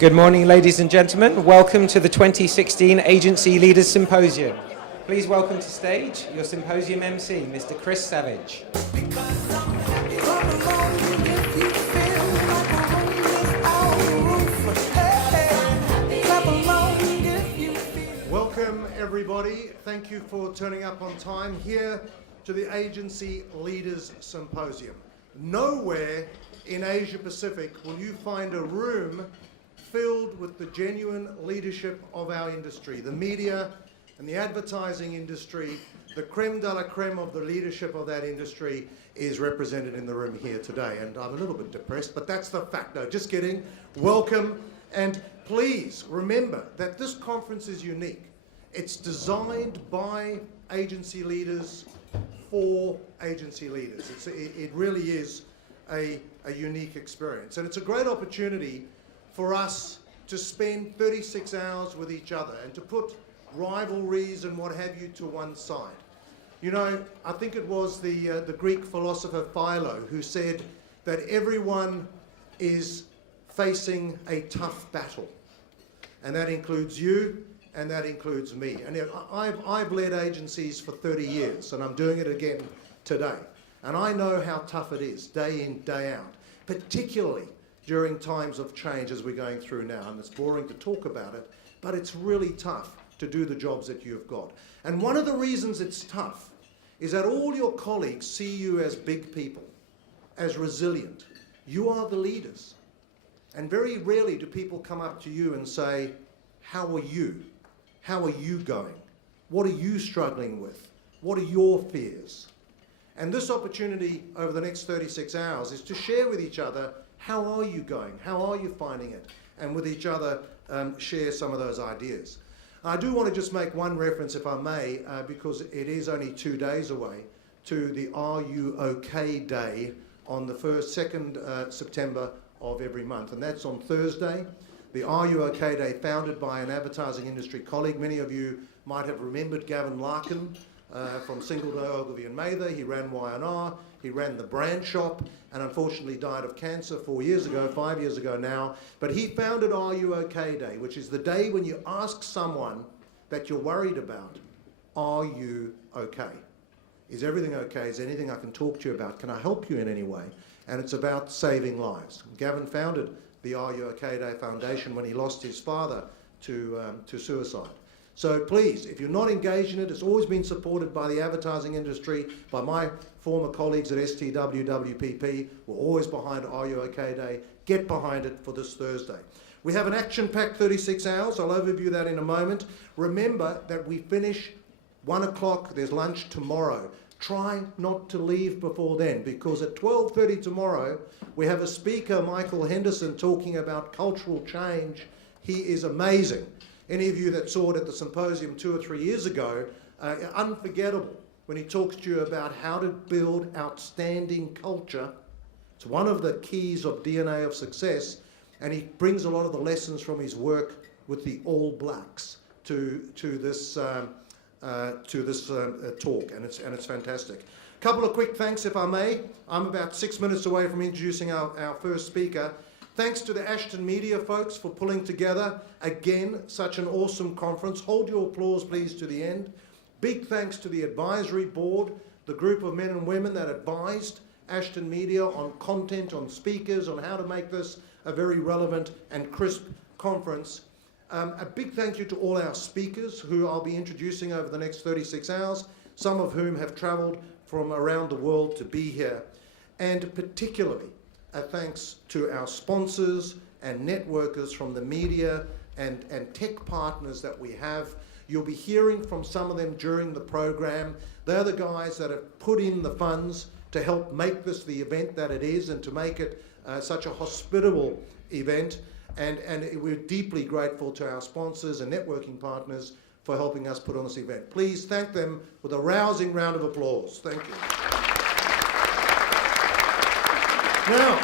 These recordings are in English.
Good morning, ladies and gentlemen. Welcome to the 2016 Agency Leaders Symposium. Please welcome to stage your symposium MC, Mr. Chris Savage. Welcome, everybody. Thank you for turning up on time here to the Agency Leaders Symposium. Nowhere in Asia Pacific will you find a room filled with the genuine leadership of our industry, the media and the advertising industry. The creme de la creme of the leadership of that industry is represented in the room here today. And I'm a little bit depressed, but that's the fact. No, just kidding. Welcome. And please remember that this conference is unique. It's designed by agency leaders for agency leaders. It really is a unique experience. And it's a great opportunity for us to spend 36 hours with each other and to put rivalries and what have you to one side. You know, I think it was the Greek philosopher Philo who said that everyone is facing a tough battle. And that includes you, and that includes me. And I've led agencies for 30 years, and I'm doing it again today. And I know how tough it is, day in, day out, particularly during times of change as we're going through now. And it's boring to talk about it, but it's really tough to do the jobs that you've got. And one of the reasons it's tough is that all your colleagues see you as big people, as resilient. You are the leaders. And very rarely do people come up to you and say, how are you? How are you going? What are you struggling with? What are your fears? And this opportunity over the next 36 hours is to share with each other, how are you going? How are you finding it? And with each other, share some of those ideas. I do want to just make one reference, if I may, because it is only 2 days away, to the Are You OK Day on the 2nd September of every month. And that's on Thursday. The Are You OK Day, founded by an advertising industry colleague. Many of you might have remembered Gavin Larkin from Single Day Ogilvy and Mather. He ran Y&R, he ran the brand shop, and unfortunately died of cancer 4 years ago, 5 years ago now. But he founded Are You OK Day, which is the day when you ask someone that you're worried about, are you okay? Is everything okay? Is there anything I can talk to you about? Can I help you in any way? And it's about saving lives. Gavin founded the Are You OK Day Foundation when he lost his father to suicide. So please, if you're not engaged in it, it's always been supported by the advertising industry, by my former colleagues at STW, WPP. We're always behind Are You OK Day. Get behind it for this Thursday. We have an action-packed 36 hours. I'll overview that in a moment. Remember that we finish 1 o'clock. There's lunch tomorrow. Try not to leave before then, because at 12:30 tomorrow, we have a speaker, Michael Henderson, talking about cultural change. He is amazing. Any of you that saw it at the symposium 2 or 3 years ago, unforgettable when he talks to you about how to build outstanding culture. It's one of the keys of DNA of success, and he brings a lot of the lessons from his work with the All Blacks to this talk, and it's fantastic. A couple of quick thanks, if I may. I'm about 6 minutes away from introducing our first speaker. Thanks to the Ashton Media folks for pulling together, again, such an awesome conference. Hold your applause, please, to the end. Big thanks to the advisory board, the group of men and women that advised Ashton Media on content, on speakers, on how to make this a very relevant and crisp conference. A big thank you to all our speakers who I'll be introducing over the next 36 hours, some of whom have travelled from around the world to be here. And particularly a thanks to our sponsors and networkers from the media and tech partners that we have. You'll be hearing from some of them during the program. They're the guys that have put in the funds to help make this the event that it is and to make it such a hospitable event. And we're deeply grateful to our sponsors and networking partners for helping us put on this event. Please thank them with a rousing round of applause. Thank you. Now,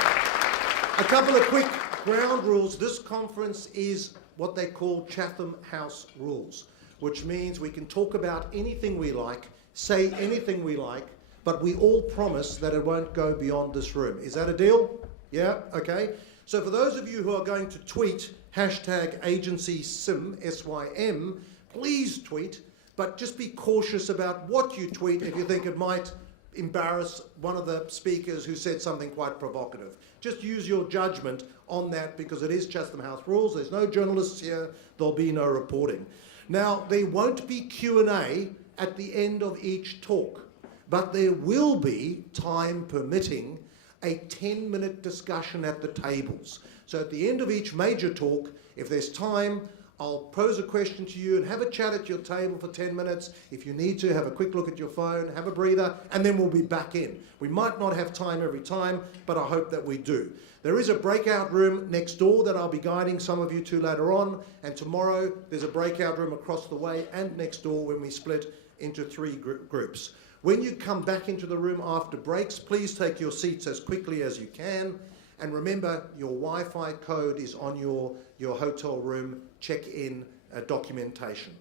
a couple of quick ground rules. This conference is what they call Chatham House rules, which means we can talk about anything we like, say anything we like, but we all promise that it won't go beyond this room. Is that a deal? Yeah? Okay. So for those of you who are going to tweet hashtag agency SYM, S-Y-M, please tweet, but just be cautious about what you tweet if you think it might embarrass one of the speakers who said something quite provocative. Just use your judgment on that because it is Chatham House rules. There's no journalists here. There'll be no reporting. Now, there won't be Q&A at the end of each talk, but there will be, time permitting, a 10-minute discussion at the tables. So at the end of each major talk, if there's time, I'll pose a question to you and have a chat at your table for 10 minutes. If you need to, have a quick look at your phone, have a breather, and then we'll be back in. We might not have time every time, but I hope that we do. There is a breakout room next door that I'll be guiding some of you to later on, and tomorrow there's a breakout room across the way and next door when we split into 3 groups. When you come back into the room after breaks, please take your seats as quickly as you can. And remember, your Wi-Fi code is on your hotel room check-in documentation.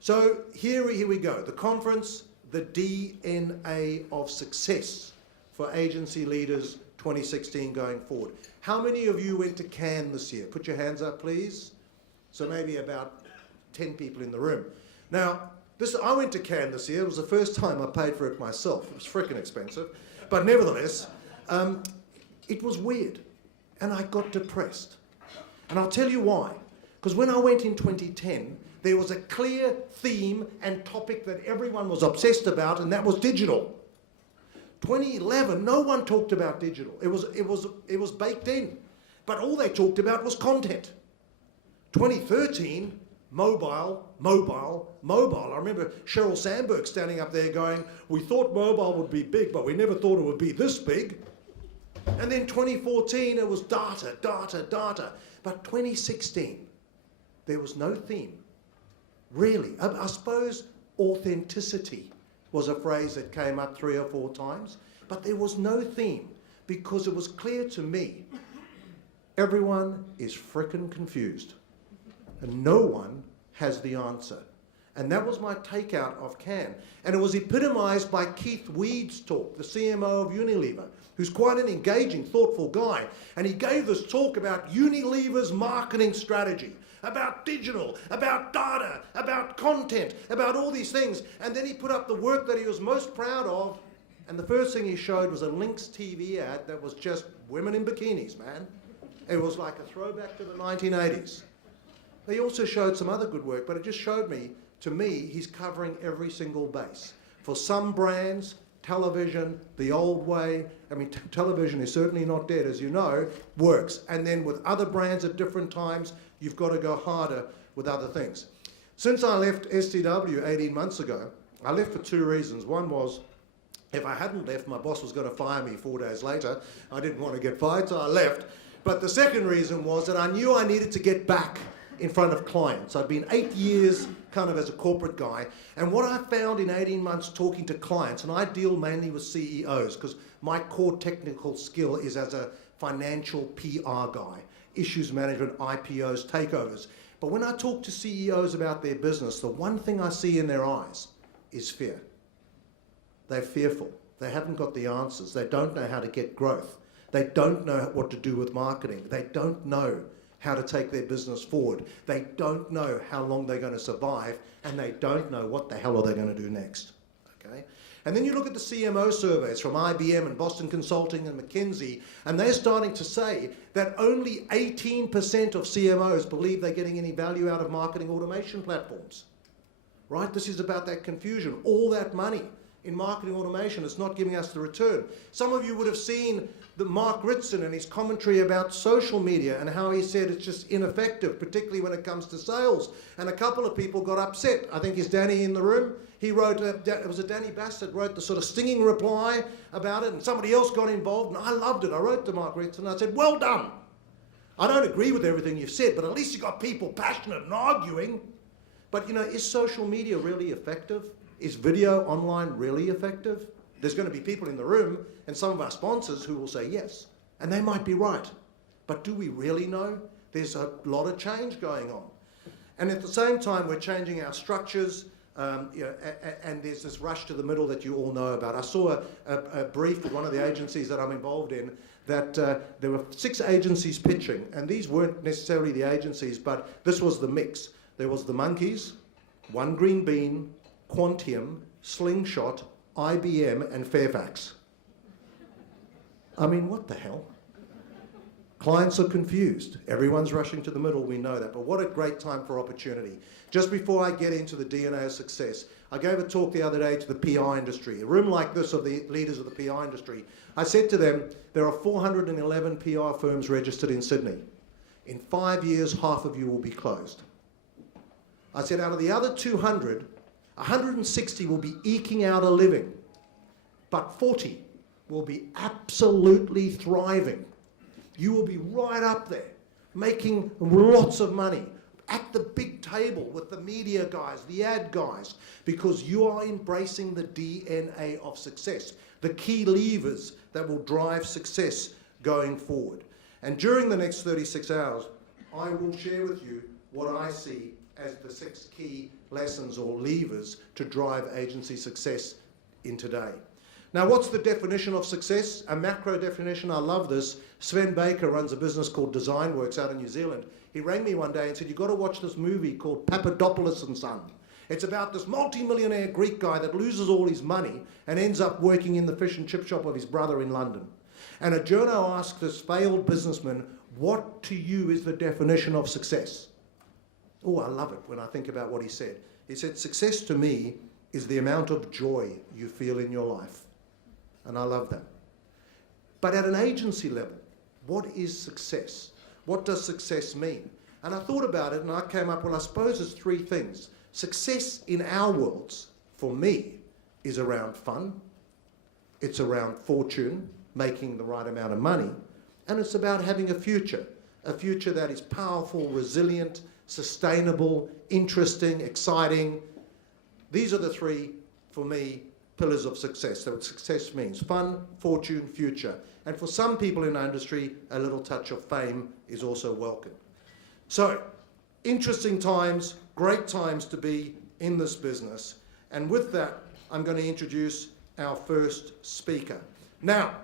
So here we go. The conference, the DNA of success for agency leaders 2016 going forward. How many of you went to Cannes this year? Put your hands up, please. So maybe about 10 people in the room. Now, I went to Cannes this year. It was the first time I paid for it myself. It was freaking expensive. But nevertheless, it was weird, and I got depressed. And I'll tell you why. Because when I went in 2010, there was a clear theme and topic that everyone was obsessed about, and that was digital. 2011, no one talked about digital. It was baked in. But all they talked about was content. 2013, mobile. I remember Sheryl Sandberg standing up there going, we thought mobile would be big, but we never thought it would be this big. And then 2014, it was data. But 2016, there was no theme. Really, I suppose authenticity was a phrase that came up 3 or 4 times, but there was no theme because it was clear to me, everyone is frickin' confused and no one has the answer. And that was my takeout of Cannes. And it was epitomized by Keith Weed's talk, the CMO of Unilever, who's quite an engaging, thoughtful guy. And he gave this talk about Unilever's marketing strategy, about digital, about data, about content, about all these things. And then he put up the work that he was most proud of. And the first thing he showed was a Lynx TV ad that was just women in bikinis, man. It was like a throwback to the 1980s. He also showed some other good work, but it just showed me, to me, he's covering every single base. For some brands, television, the old way, television is certainly not dead, as you know, works. And then with other brands at different times, you've got to go harder with other things. Since I left STW 18 months ago, I left for 2 reasons. One was, if I hadn't left, my boss was going to fire me 4 days later. I didn't want to get fired, so I left. But the second reason was that I knew I needed to get back in front of clients. I'd been 8 years kind of as a corporate guy, and what I found in 18 months talking to clients, and I deal mainly with CEOs because my core technical skill is as a financial PR guy, issues management, IPOs, takeovers. But when I talk to CEOs about their business, the one thing I see in their eyes is fear. They're fearful. They haven't got the answers. They don't know how to get growth. They don't know what to do with marketing. They don't know how to take their business forward. They don't know how long they're going to survive, and they don't know what the hell are they going to do next. Okay? And then you look at the CMO surveys from IBM and Boston Consulting and McKinsey, and they're starting to say that only 18% of CMOs believe they're getting any value out of marketing automation platforms. Right? This is about that confusion. All that money in marketing automation is not giving us the return. Some of you would have seen Mark Ritson and his commentary about social media and how he said it's just ineffective, particularly when it comes to sales. And a couple of people got upset. I think is Danny in the room? He wrote, it was a Danny Bassett wrote the sort of stinging reply about it, and somebody else got involved, and I loved it. I wrote to Mark Ritson and I said, well done. I don't agree with everything you've said, but at least you got people passionate and arguing. But is social media really effective? Is video online really effective? There's going to be people in the room and some of our sponsors who will say yes, and they might be right. But do we really know? There's a lot of change going on. And at the same time, we're changing our structures. And there's this rush to the middle that you all know about. I saw a brief with one of the agencies that I'm involved in that there were 6 agencies pitching, and these weren't necessarily the agencies, but this was the mix. There was the Monkeys, One Green Bean, Quantium, Slingshot, IBM, and Fairfax. I mean, what the hell? Clients are confused. Everyone's rushing to the middle, we know that. But what a great time for opportunity. Just before I get into the DNA of success, I gave a talk the other day to the PI industry, a room like this of the leaders of the PI industry. I said to them, there are 411 PR firms registered in Sydney. In 5 years, half of you will be closed. I said, out of the other 200, 160 will be eking out a living, but 40 will be absolutely thriving. You will be right up there, making lots of money, at the big table with the media guys, the ad guys, because you are embracing the DNA of success, the key levers that will drive success going forward. And during the next 36 hours, I will share with you what I see as the 6 key lessons or levers to drive agency success in today. Now, what's the definition of success? A macro definition, I love this. Sven Baker runs a business called Designworks out in New Zealand. He rang me one day and said, you've got to watch this movie called Papadopoulos and Son. It's about this multi-millionaire Greek guy that loses all his money and ends up working in the fish and chip shop of his brother in London. And a journo asked this failed businessman, what to you is the definition of success? Oh, I love it when I think about what he said. He said, success to me is the amount of joy you feel in your life. And I love that. But at an agency level, what is success? What does success mean? And I thought about it and I came up, well, I suppose it's 3 things. Success in our worlds, for me, is around fun. It's around fortune, making the right amount of money. And it's about having a future that is powerful, resilient, sustainable, interesting, exciting. These are the 3, for me, pillars of success. So what success means: fun, fortune, future. And for some people in our industry, a little touch of fame is also welcome. So, interesting times, great times to be in this business. And with that, I'm going to introduce our first speaker. Now,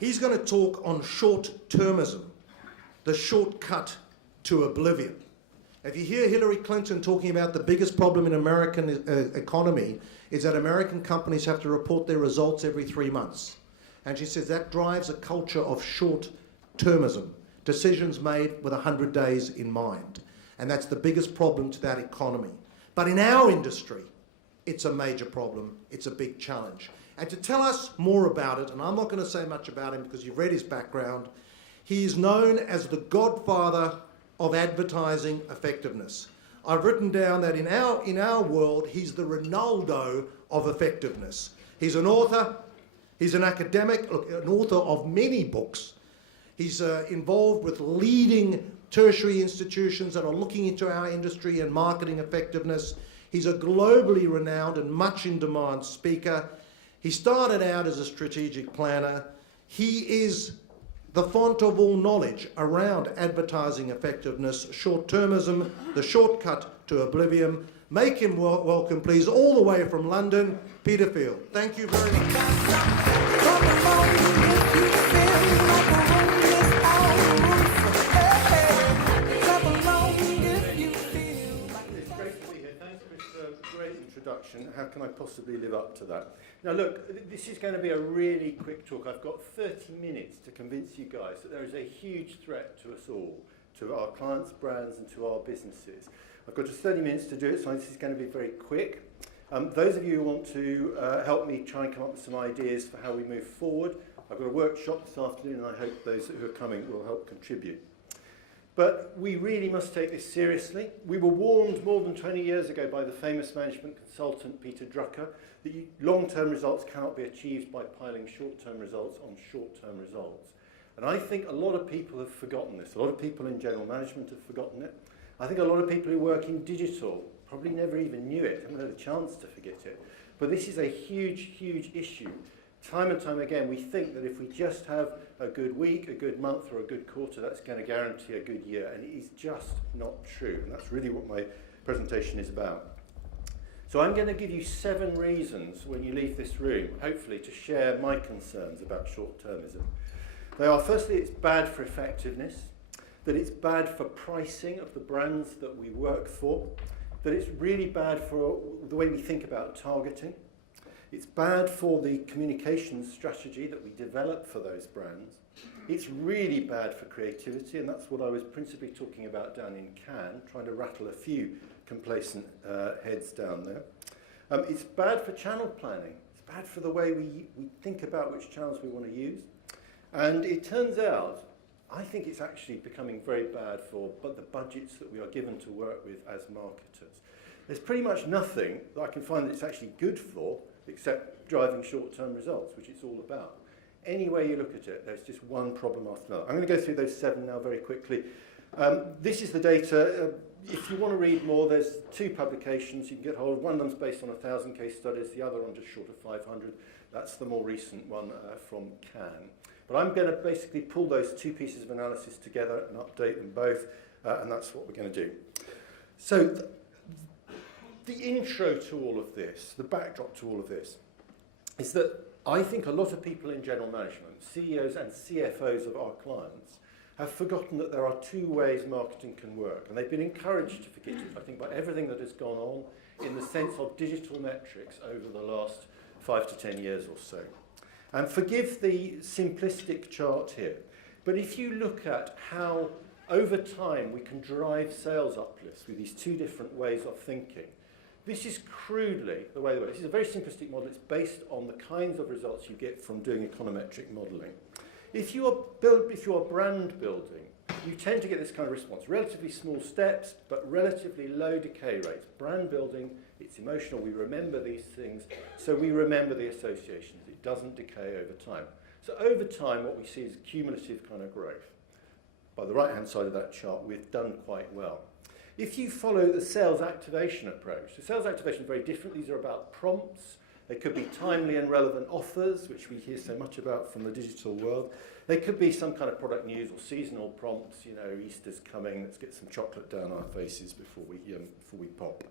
he's going to talk on short-termism, the shortcut to oblivion. If you hear Hillary Clinton talking about the biggest problem in American economy is that American companies have to report their results every 3 months. And she says that drives a culture of short-termism, decisions made with 100 days in mind. And that's the biggest problem to that economy. But in our industry, it's a major problem, it's a big challenge. And to tell us more about it, and I'm not going to say much about him because you've read his background, he is known as the godfather of advertising effectiveness. I've written down that in our world, he's the Ronaldo of effectiveness. He's an author, he's an academic, an author of many books. He's involved with leading tertiary institutions that are looking into our industry and marketing effectiveness. He's a globally renowned and much in demand speaker. He started out as a strategic planner. He is the font of all knowledge around advertising effectiveness, short-termism, the shortcut to oblivion. Make him welcome, please, all the way from London, Peter Field. Thank you very Introduction. How can I possibly live up to that? Now look, this is going to be a really quick talk. I've got 30 minutes to convince you guys that there is a huge threat to us all, to our clients, brands and to our businesses. I've got just 30 minutes to do it, so this is going to be very quick. Those of you who want to help me try and come up with some ideas for how we move forward, I've got a workshop this afternoon and I hope those who are coming will help contribute. But we really must take this seriously. We were warned more than 20 years ago by the famous management consultant Peter Drucker that long-term results cannot be achieved by piling short-term results on short-term results. And I think a lot of people have forgotten this. A lot of people in general management have forgotten it. I think a lot of people who work in digital probably never even knew it, haven't had a chance to forget it. But this is a huge, huge issue. Time and time again, we think that if we just have a good week, a good month, or a good quarter, that's going to guarantee a good year, and it is just not true. And that's really what my presentation is about. So I'm going to give you 7 reasons when you leave this room, hopefully, to share my concerns about short-termism. They are, firstly, it's bad for effectiveness, that it's bad for pricing of the brands that we work for, that it's really bad for the way we think about targeting. It's bad for the communications strategy that we develop for those brands. It's really bad for creativity, and that's what I was principally talking about down in Cannes, trying to rattle a few complacent heads down there. It's bad for channel planning. It's bad for the way we think about which channels we want to use. And it turns out, I think it's actually becoming very bad for the budgets that we are given to work with as marketers. There's pretty much nothing that I can find that it's actually good for, except driving short-term results, which it's all about. Any way you look at it, there's just one problem after another. I'm going to go through those 7 now very quickly. This is the data. If you want to read more, there's 2 publications you can get hold of. One of them's based on 1,000 case studies, the other on just short of 500. That's the more recent one from Cannes. But I'm going to basically pull those 2 pieces of analysis together and update them both, and that's what we're going to do. So the intro to all of this, the backdrop to all of this, is that I think a lot of people in general management, CEOs and CFOs of our clients, have forgotten that there are 2 ways marketing can work. And they've been encouraged to forget it, I think, by everything that has gone on in the sense of digital metrics over the last 5 to 10 years or so. And forgive the simplistic chart here, but if you look at how over time we can drive sales uplifts with these 2 different ways of thinking, this is crudely the way it works. This is a very simplistic model. It's based on the kinds of results you get from doing econometric modelling. If you are brand building, you tend to get this kind of response. Relatively small steps, but relatively low decay rates. Brand building, it's emotional. We remember these things, so we remember the associations. It doesn't decay over time. So over time, what we see is cumulative kind of growth. By the right-hand side of that chart, we've done quite well. If you follow the sales activation approach, the sales activation is very different. These are about prompts. They could be timely and relevant offers, which we hear so much about from the digital world. They could be some kind of product news or seasonal prompts. You know, Easter's coming, let's get some chocolate down our faces before we pop.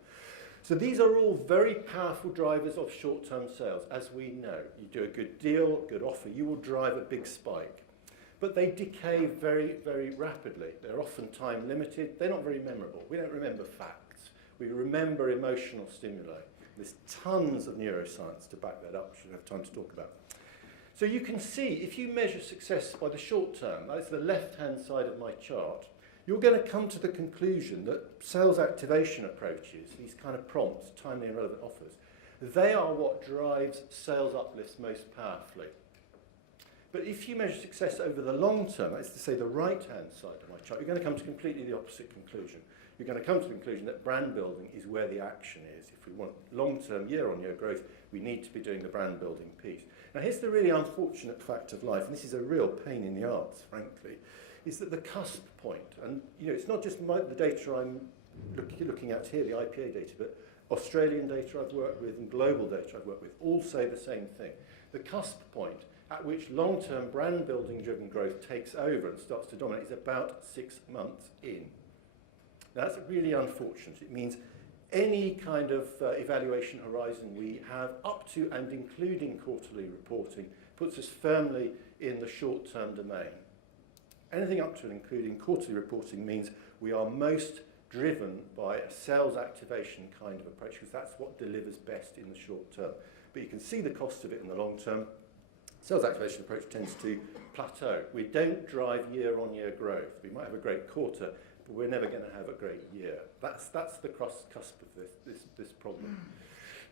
So these are all very powerful drivers of short-term sales, as we know. You do a good deal, good offer, you will drive a big spike. But they decay very, very rapidly. They're often time limited. They're not very memorable. We don't remember facts. We remember emotional stimuli. There's tons of neuroscience to back that up, which we don't have time to talk about. So you can see, if you measure success by the short term, that's the left-hand side of my chart, you're going to come to the conclusion that sales activation approaches, these kind of prompts, timely and relevant offers, they are what drives sales uplifts most powerfully. But if you measure success over the long term, that's to say the right-hand side of my chart, you're going to come to completely the opposite conclusion. You're going to come to the conclusion that brand building is where the action is. If we want long-term, year-on-year growth, we need to be doing the brand building piece. Now, here's the really unfortunate fact of life, and this is a real pain in the arse, frankly, is that the cusp point, and you know, it's not just the data I'm looking at here, the IPA data, but Australian data I've worked with and global data I've worked with all say the same thing. The cusp point at which long-term brand building driven growth takes over and starts to dominate is about 6 months in. Now, that's really unfortunate. It means any kind of evaluation horizon we have up to and including quarterly reporting puts us firmly in the short-term domain. Anything up to and including quarterly reporting means we are most driven by a sales activation kind of approach, because that's what delivers best in the short term. But you can see the cost of it in the long term. Sales activation approach tends to plateau. We don't drive year-on-year growth. We might have a great quarter, but we're never going to have a great year. That's the cusp of this problem.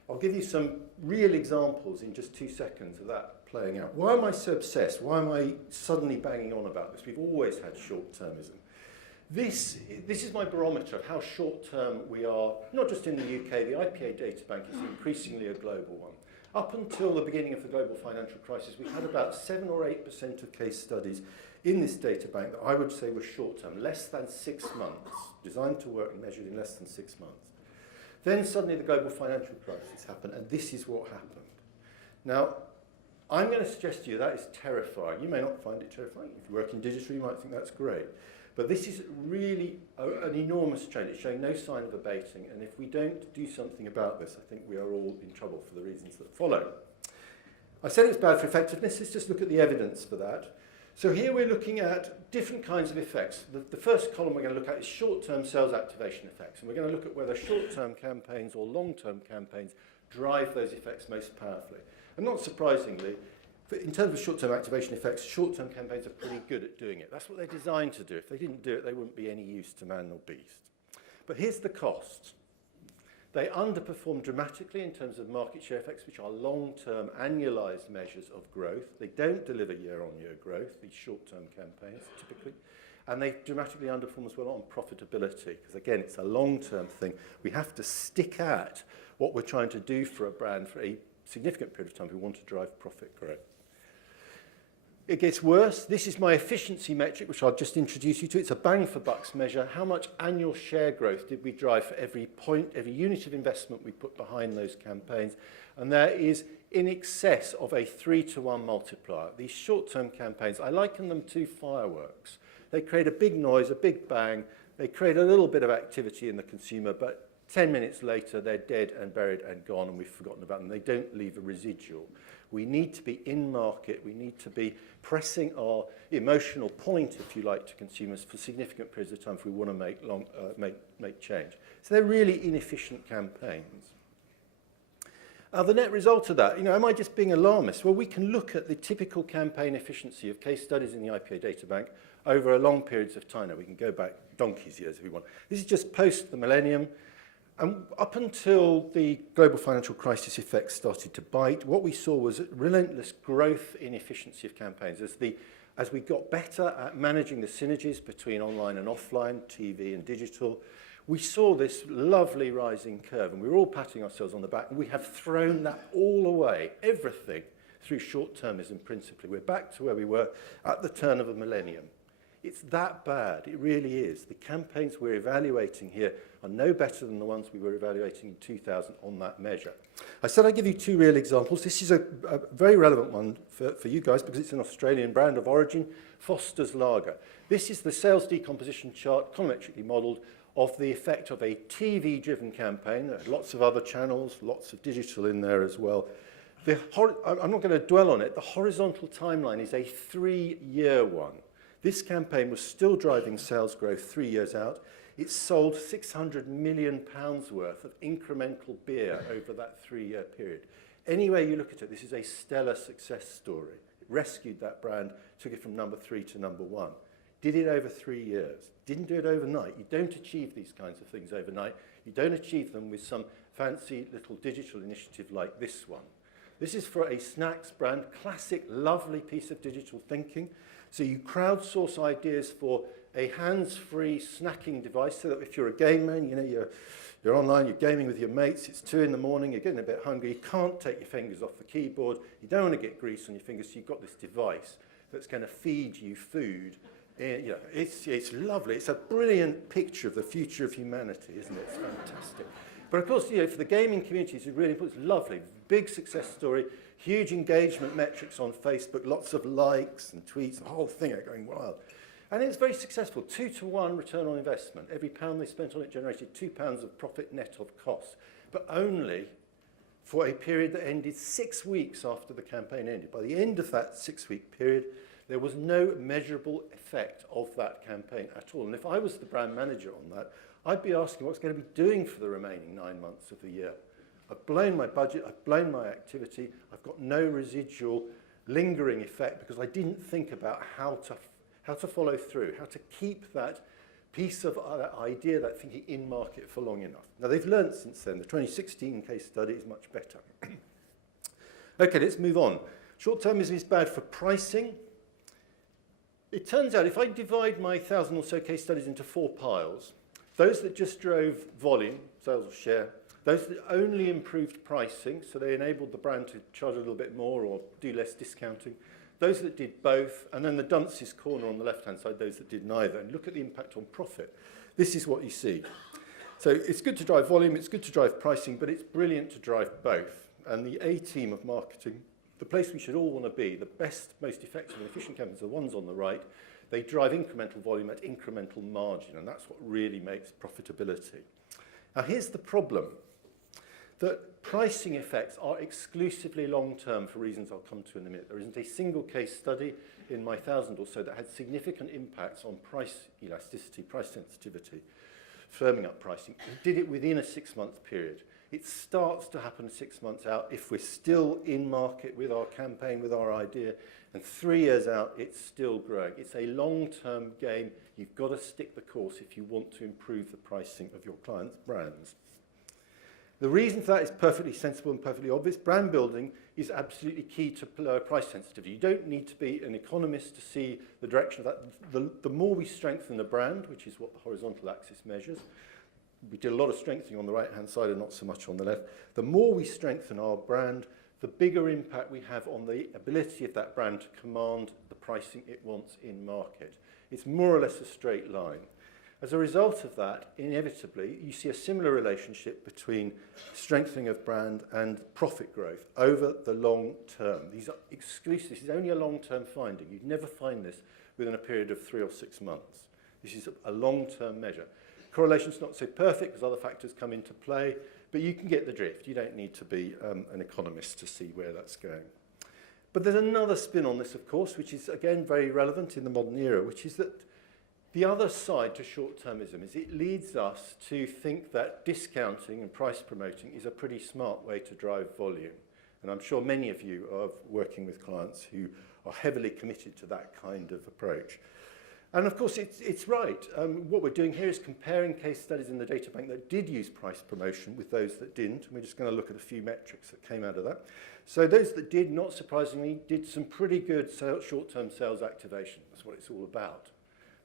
I'll give you some real examples in just 2 seconds of that playing out. Why am I so obsessed? Why am I suddenly banging on about this? We've always had short-termism. This is my barometer of how short-term we are, not just in the UK. The IPA data bank is increasingly a global one. Up until the beginning of the global financial crisis, we had about 7 or 8% of case studies in this data bank that I would say were short-term, less than 6 months, designed to work and measured in less than 6 months. Then suddenly the global financial crisis happened, and this is what happened. Now, I'm going to suggest to you that is terrifying. You may not find it terrifying. If you work in digital, you might think that's great. But this is really an enormous trend. It's showing no sign of abating, and if we don't do something about this, I think we are all in trouble for the reasons that follow. I said it's bad for effectiveness. Let's just look at the evidence for that. So here we're looking at different kinds of effects. The first column we're going to look at is short-term sales activation effects, and we're going to look at whether short-term campaigns or long-term campaigns drive those effects most powerfully. And not surprisingly, in terms of short-term activation effects, short-term campaigns are pretty good at doing it. That's what they're designed to do. If they didn't do it, they wouldn't be any use to man or beast. But here's the cost. They underperform dramatically in terms of market share effects, which are long-term annualized measures of growth. They don't deliver year-on-year growth, these short-term campaigns, typically. And they dramatically underperform as well on profitability, because again, it's a long-term thing. We have to stick at what we're trying to do for a brand for a significant period of time if we want to drive profit growth. It gets worse. This is my efficiency metric, which I'll just introduce you to. It's a bang for bucks measure. How much annual share growth did we drive for every point, every unit of investment we put behind those campaigns? And there is in excess of a 3-to-1 multiplier. These short-term campaigns, I liken them to fireworks. They create a big noise, a big bang. They create a little bit of activity in the consumer, but 10 minutes later, they're dead and buried and gone, and we've forgotten about them. They don't leave a residual. We need to be in market. We need to be pressing our emotional point, if you like, to consumers for significant periods of time if we want to make change. So they're really inefficient campaigns. The net result of that, am I just being alarmist? Well, we can look at the typical campaign efficiency of case studies in the IPA data bank over a long periods of time. Now, we can go back donkey's years if we want. This is just post the millennium. And up until the global financial crisis effects started to bite, what we saw was relentless growth in efficiency of campaigns. As we got better at managing the synergies between online and offline, TV and digital, we saw this lovely rising curve, and we were all patting ourselves on the back, and we have thrown that all away, everything, through short-termism principally. We're back to where we were at the turn of a millennium. It's that bad, it really is. The campaigns we're evaluating here are no better than the ones we were evaluating in 2000 on that measure. I said I'd give you two real examples. This is a very relevant one for you guys because it's an Australian brand of origin, Foster's Lager. This is the sales decomposition chart, econometrically modelled, of the effect of a TV-driven campaign. There are lots of other channels, lots of digital in there as well. I'm not going to dwell on it. The horizontal timeline is a 3-year one. This campaign was still driving sales growth 3 years out. It sold £600 million worth of incremental beer over that 3-year period. Any way you look at it, this is a stellar success story. It rescued that brand, took it from number 3 to number 1. Did it over 3 years. Didn't do it overnight. You don't achieve these kinds of things overnight. You don't achieve them with some fancy little digital initiative like this one. This is for a snacks brand, classic, lovely piece of digital thinking. So you crowdsource ideas for a hands-free snacking device so that if you're a gamer, you're online, you're gaming with your mates, it's 2 in the morning, you're getting a bit hungry, you can't take your fingers off the keyboard, you don't want to get grease on your fingers, so you've got this device that's going to feed you food. It's lovely. It's a brilliant picture of the future of humanity, isn't it? It's fantastic. But of course, for the gaming community, it's really important. It's lovely. Big success story. Huge engagement metrics on Facebook. Lots of likes and tweets. The whole thing are going wild. And it's very successful. 2-to-1 return on investment. Every pound they spent on it generated £2 of profit net of costs. But only for a period that ended 6 weeks after the campaign ended. By the end of that 6-week period, there was no measurable effect of that campaign at all. And if I was the brand manager on that, I'd be asking what's going to be doing for the remaining 9 months of the year. I've blown my budget, I've blown my activity, I've got no residual lingering effect because I didn't think about how to follow through, how to keep that piece of idea, that thinking in market for long enough. Now they've learned since then. The 2016 case study is much better. Okay, let's move on. Short-termism is bad for pricing. It turns out if I divide my 1,000 or so case studies into 4 piles, those that just drove volume, sales or share, those that only improved pricing, so they enabled the brand to charge a little bit more or do less discounting, those that did both, and then the dunce's corner on the left-hand side, those that did neither, and look at the impact on profit. This is what you see. So it's good to drive volume, it's good to drive pricing, but it's brilliant to drive both. And the A-team of marketing, the place we should all want to be, the best, most effective and efficient campaigns are the ones on the right. They drive incremental volume at incremental margin, and that's what really makes profitability. Now, here's the problem, that pricing effects are exclusively long-term for reasons I'll come to in a minute. There isn't a single case study in my 1,000 or so that had significant impacts on price elasticity, price sensitivity, firming up pricing. It did it within a 6-month period. It starts to happen 6 months out if we're still in market with our campaign, with our idea, and 3 years out, it's still growing. It's a long-term game. You've got to stick the course if you want to improve the pricing of your clients' brands. The reason for that is perfectly sensible and perfectly obvious. Brand building is absolutely key to lower price sensitivity. You don't need to be an economist to see the direction of that. The more we strengthen the brand, which is what the horizontal axis measures, we did a lot of strengthening on the right-hand side and not so much on the left. The more we strengthen our brand, the bigger impact we have on the ability of that brand to command the pricing it wants in market. It's more or less a straight line. As a result of that, inevitably, you see a similar relationship between strengthening of brand and profit growth over the long term. These are exclusive. This is only a long-term finding. You'd never find this within a period of 3 or 6 months. This is a long-term measure. Correlation's not so perfect because other factors come into play, but you can get the drift. You don't need to be an economist to see where that's going. But there's another spin on this, of course, which is, again, very relevant in the modern era, which is that the other side to short-termism is it leads us to think that discounting and price promoting is a pretty smart way to drive volume. And I'm sure many of you are working with clients who are heavily committed to that kind of approach. And of course, it's right. What we're doing here is comparing case studies in the data bank that did use price promotion with those that didn't. And we're just going to look at a few metrics that came out of that. So those that did, not surprisingly, did some pretty good short-term sales activation. That's what it's all about.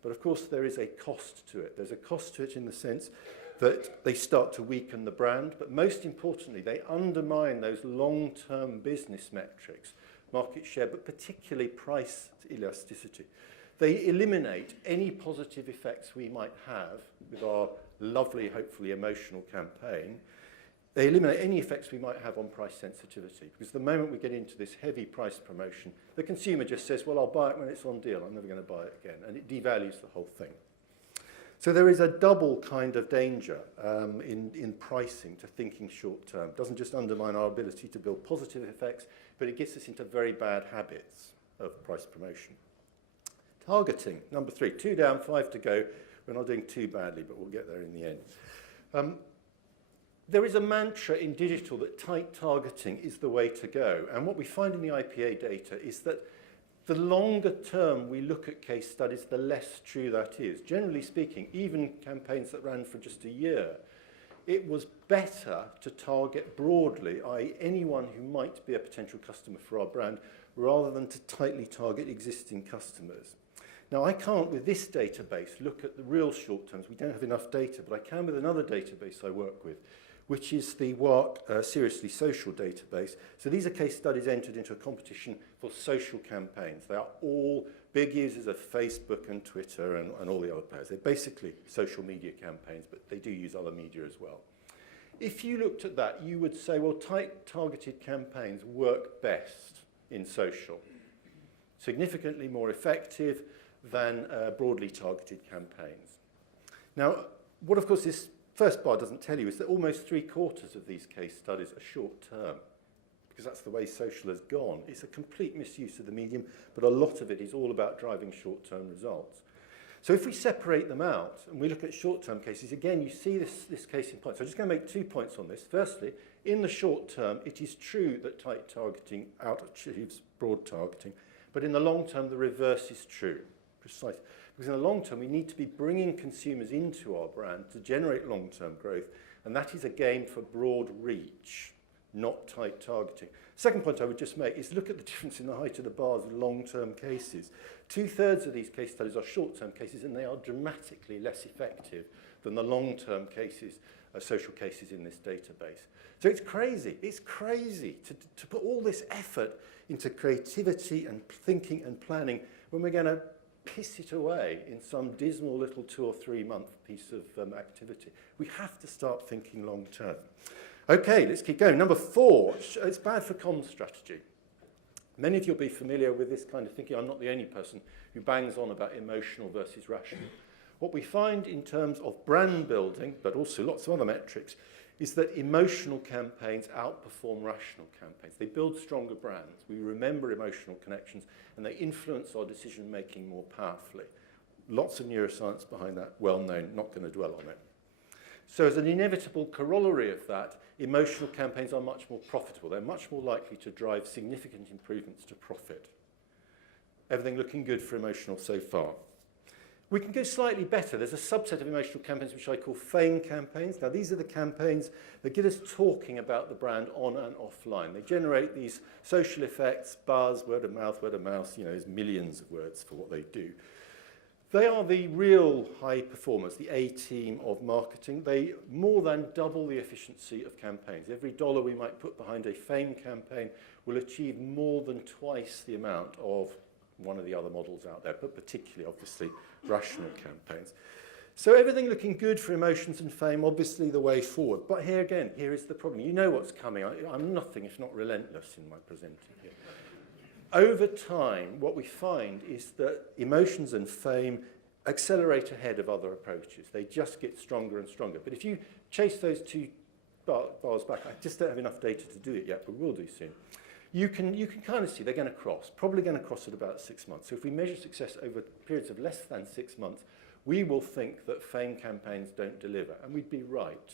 But of course, there is a cost to it. There's a cost to it in the sense that they start to weaken the brand, but most importantly, they undermine those long-term business metrics, market share, but particularly price elasticity. They eliminate any positive effects we might have with our lovely, hopefully emotional campaign. They eliminate any effects we might have on price sensitivity, because the moment we get into this heavy price promotion, the consumer just says, well, I'll buy it when it's on deal. I'm never going to buy it again. And it devalues the whole thing. So there is a double kind of danger in pricing to thinking short term. It doesn't just undermine our ability to build positive effects, but it gets us into very bad habits of price promotion. Targeting, number 3. 2 down, 5 to go. We're not doing too badly, but we'll get there in the end. There is a mantra in digital that tight targeting is the way to go. And what we find in the IPA data is that the longer term we look at case studies, the less true that is. Generally speaking, even campaigns that ran for just a year, it was better to target broadly, i.e. anyone who might be a potential customer for our brand, rather than to tightly target existing customers. Now, I can't, with this database, look at the real short terms. We don't have enough data, but I can with another database I work with, which is the WARC Seriously Social database. So these are case studies entered into a competition for social campaigns. They are all big users of Facebook and Twitter and all the other players. They're basically social media campaigns, but they do use other media as well. If you looked at that, you would say, well, tight targeted campaigns work best in social. Significantly more effective than broadly targeted campaigns. Now, what of course this first bar doesn't tell you is that almost 3/4 of these case studies are short-term, because that's the way social has gone. It's a complete misuse of the medium, but a lot of it is all about driving short-term results. So if we separate them out and we look at short-term cases, again, you see this case in point. So I'm just going to make 2 points on this. Firstly, in the short term, it is true that tight targeting out-achieves broad targeting, but in the long term, the reverse is true. Precisely. Because in the long term, we need to be bringing consumers into our brand to generate long-term growth, and that is a game for broad reach, not tight targeting. Second point I would just make is look at the difference in the height of the bars of long-term cases. 2/3 of these case studies are short-term cases, and they are dramatically less effective than the long-term cases, social cases in this database. So it's crazy to put all this effort into creativity and thinking and planning when we're going to piss it away in some dismal little 2 or 3 month piece of activity. We have to start thinking long term. Okay, let's keep going. Number 4, it's bad for comms strategy. Many of you will be familiar with this kind of thinking. I'm not the only person who bangs on about emotional versus rational. What we find in terms of brand building, but also lots of other metrics, is that emotional campaigns outperform rational campaigns. They build stronger brands. We remember emotional connections, and they influence our decision-making more powerfully. Lots of neuroscience behind that, well known, not going to dwell on it. So as an inevitable corollary of that, emotional campaigns are much more profitable. They're much more likely to drive significant improvements to profit. Everything looking good for emotional so far. We can go slightly better. There's a subset of emotional campaigns which I call fame campaigns. Now, these are the campaigns that get us talking about the brand on and offline. They generate these social effects, buzz, word of mouth, you know, there's millions of words for what they do. They are the real high performers, the A-team of marketing. They more than double the efficiency of campaigns. Every dollar we might put behind a fame campaign will achieve more than twice the amount of one of the other models out there, but particularly, obviously, rational campaigns. So everything looking good for emotions and fame, obviously the way forward. But here again, here is the problem. You know what's coming. I'm nothing if not relentless in my presenting here. Over time, what we find is that emotions and fame accelerate ahead of other approaches. They just get stronger and stronger. But if you chase those two bars back, I just don't have enough data to do it yet, but we'll do soon. You can kind of see they're going to cross, probably going to cross at about 6 months. So if we measure success over periods of less than 6 months, we will think that fame campaigns don't deliver, and we'd be right.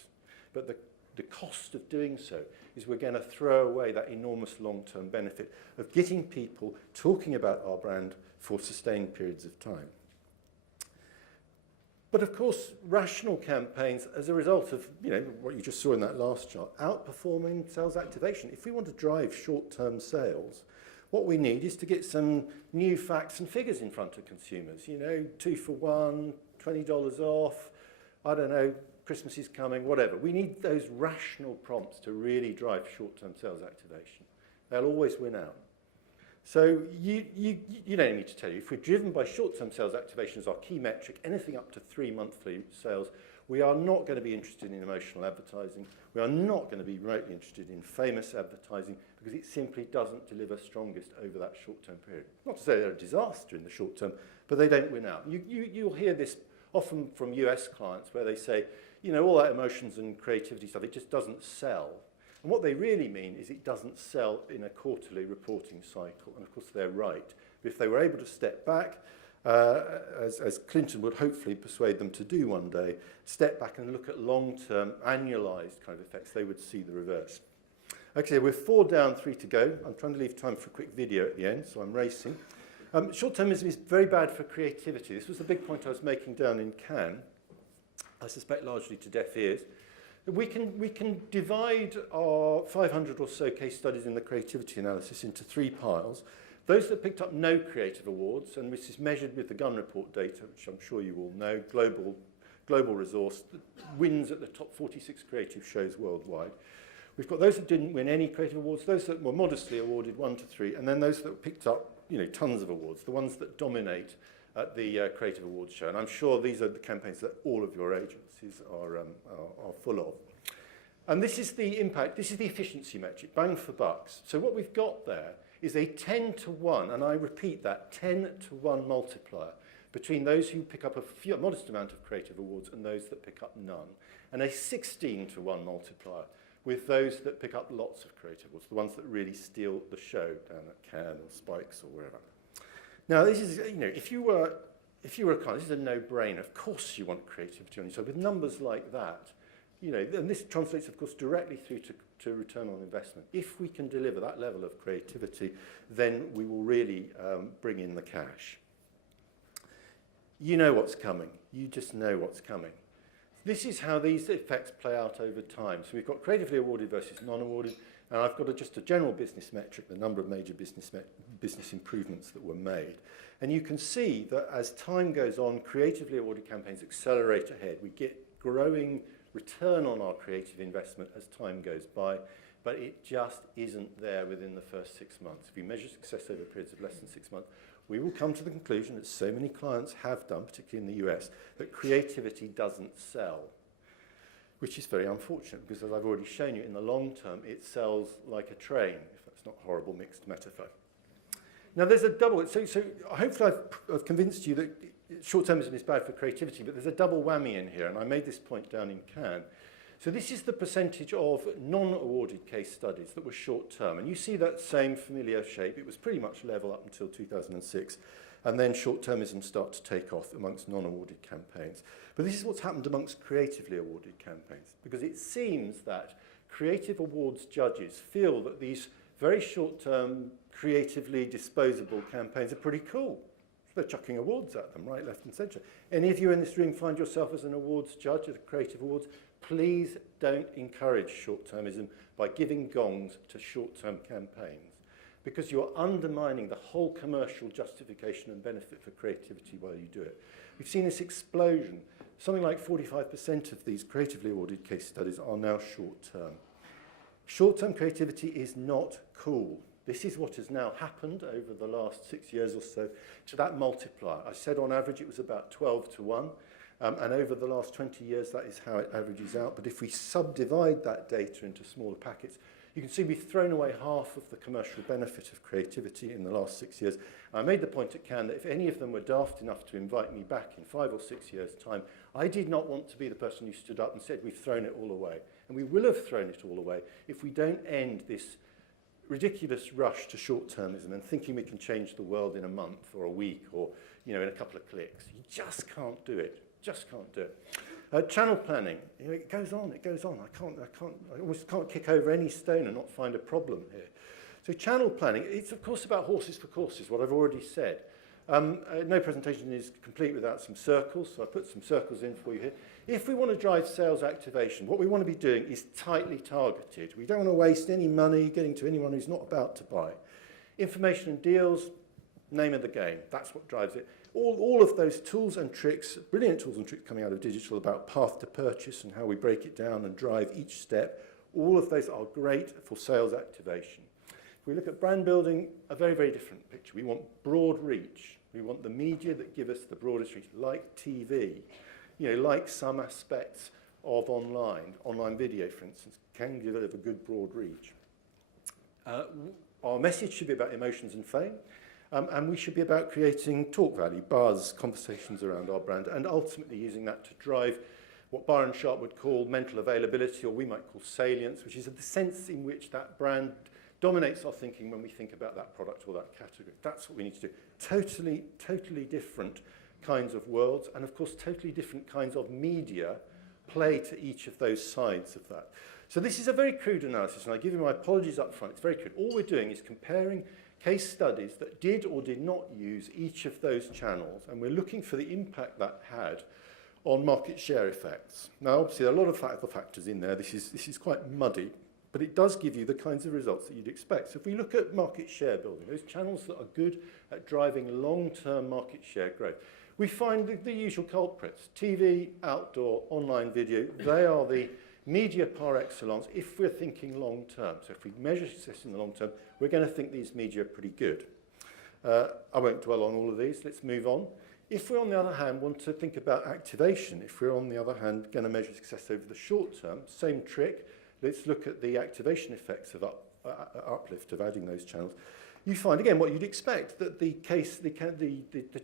But the cost of doing so is we're going to throw away that enormous long-term benefit of getting people talking about our brand for sustained periods of time. But of course, rational campaigns, as a result of what you just saw in that last chart, outperforming sales activation. If we want to drive short-term sales, what we need is to get some new facts and figures in front of consumers. 2 for 1, $20 off, I don't know, Christmas is coming, whatever. We need those rational prompts to really drive short-term sales activation. They'll always win out. So you don't need to tell you, if we're driven by short-term sales activation as our key metric, anything up to 3 monthly sales, we are not going to be interested in emotional advertising. We are not going to be remotely interested in famous advertising because it simply doesn't deliver strongest over that short-term period. Not to say they're a disaster in the short term, but they don't win out. You'll hear this often from US clients where they say, all that emotions and creativity stuff, it just doesn't sell. And what they really mean is it doesn't sell in a quarterly reporting cycle. And of course, they're right. But if they were able to step back, as Clinton would hopefully persuade them to do one day, step back and look at long-term, annualized kind of effects, they would see the reverse. Okay, we're 4 down, 3 to go. I'm trying to leave time for a quick video at the end, so I'm racing. Short-termism is very bad for creativity. This was the big point I was making down in Cannes, I suspect largely to deaf ears. We can divide our 500 or so case studies in the creativity analysis into 3 piles. Those that picked up no creative awards, and this is measured with the Gunn Report data, which I'm sure you all know, global resource, wins at the top 46 creative shows worldwide. We've got those that didn't win any creative awards, those that were modestly awarded 1 to 3, and then those that picked up tons of awards, the ones that dominate at the Creative Awards show. And I'm sure these are the campaigns that all of your agencies are full of. And this is the impact, this is the efficiency metric, bang for bucks. So what we've got there is a 10 to 1, and I repeat that, 10 to 1 multiplier between those who pick up a modest amount of creative awards and those that pick up none, and a 16 to 1 multiplier with those that pick up lots of creative awards, the ones that really steal the show down at Cannes or Spikes or wherever. Now, this is, if you were a client, this is a no-brainer. Of course you want creativity on your side. With numbers like that, and this translates, of course, directly through to return on investment. If we can deliver that level of creativity, then we will really bring in the cash. You know what's coming. You just know what's coming. This is how these effects play out over time. So we've got creatively awarded versus non-awarded, and I've got just a general business metric, the number of major business improvements that were made. And you can see that as time goes on, creatively awarded campaigns accelerate ahead. We get growing return on our creative investment as time goes by, but it just isn't there within the first 6 months. If we measure success over periods of less than 6 months, we will come to the conclusion that so many clients have done, particularly in the US, that creativity doesn't sell, which is very unfortunate because, as I've already shown you, in the long term, it sells like a train, if that's not a horrible mixed metaphor. Now there's a double, so hopefully I've convinced you that short-termism is bad for creativity, but there's a double whammy in here, and I made this point down in Cannes. So this is the percentage of non-awarded case studies that were short-term, and you see that same familiar shape. It was pretty much level up until 2006, and then short-termism started to take off amongst non-awarded campaigns. But this is what's happened amongst creatively awarded campaigns, because it seems that creative awards judges feel that these very short-term, creatively disposable campaigns are pretty cool. They're chucking awards at them, right, left and centre. Any of you in this room find yourself as an awards judge at creative awards? Please don't encourage short-termism by giving gongs to short-term campaigns, because you're undermining the whole commercial justification and benefit for creativity while you do it. We've seen this explosion. Something like 45% of these creatively awarded case studies are now short-term. Short-term creativity is not cool. This is what has now happened over the last 6 years or so to that multiplier. I said on average it was about 12 to 1, and over the last 20 years that is how it averages out. But if we subdivide that data into smaller packets, you can see we've thrown away half of the commercial benefit of creativity in the last 6 years. I made the point at Cannes that if any of them were daft enough to invite me back in 5 or 6 years' time, I did not want to be the person who stood up and said we've thrown it all away. And we will have thrown it all away if we don't end this ridiculous rush to short-termism and thinking we can change the world in a month or a week or, you know, in a couple of clicks. You just can't do it. Just can't do it. Channel planning. You know, it goes on. I almost can't kick over any stone and not find a problem here. So channel planning, it's of course about horses for courses, what I've already said. No presentation is complete without some circles, so I put some circles in for you here. If we want to drive sales activation, what we want to be doing is tightly targeted. We don't want to waste any money getting to anyone who's not about to buy. Information and deals, name of the game. That's what drives it. All of those tools and tricks, brilliant tools and tricks coming out of digital about path to purchase and how we break it down and drive each step, all of those are great for sales activation. If we look at brand building, a very, very different picture. We want broad reach. We want the media that give us the broadest reach, like TV, you know, like some aspects of online video, for instance, can give it a good broad reach. Our message should be about emotions and fame. And we should be about creating talk value, buzz, conversations around our brand, and ultimately using that to drive what Byron Sharp would call mental availability, or we might call salience, which is the sense in which that brand dominates our thinking when we think about that product or that category. That's what we need to do. Totally different kinds of worlds, and of course totally different kinds of media play to each of those sides of that. So this is a very crude analysis, and I give you my apologies up front. It's very crude. All we're doing is comparing case studies that did or did not use each of those channels, and we're looking for the impact that had on market share effects. Now, obviously, there are a lot of other factors in there. This is quite muddy, but it does give you the kinds of results that you'd expect. So if we look at market share building, those channels that are good at driving long-term market share growth, we find the usual culprits. TV, outdoor, online video, they are the media par excellence if we're thinking long-term. So if we measure success in the long term, we're going to think these media are pretty good. I won't dwell on all of these. Let's move on. If we, on the other hand, want to think about activation, if we're, on the other hand, going to measure success over the short term, same trick. Let's look at the activation effects of uplift of adding those channels. You find, again, what you'd expect, that the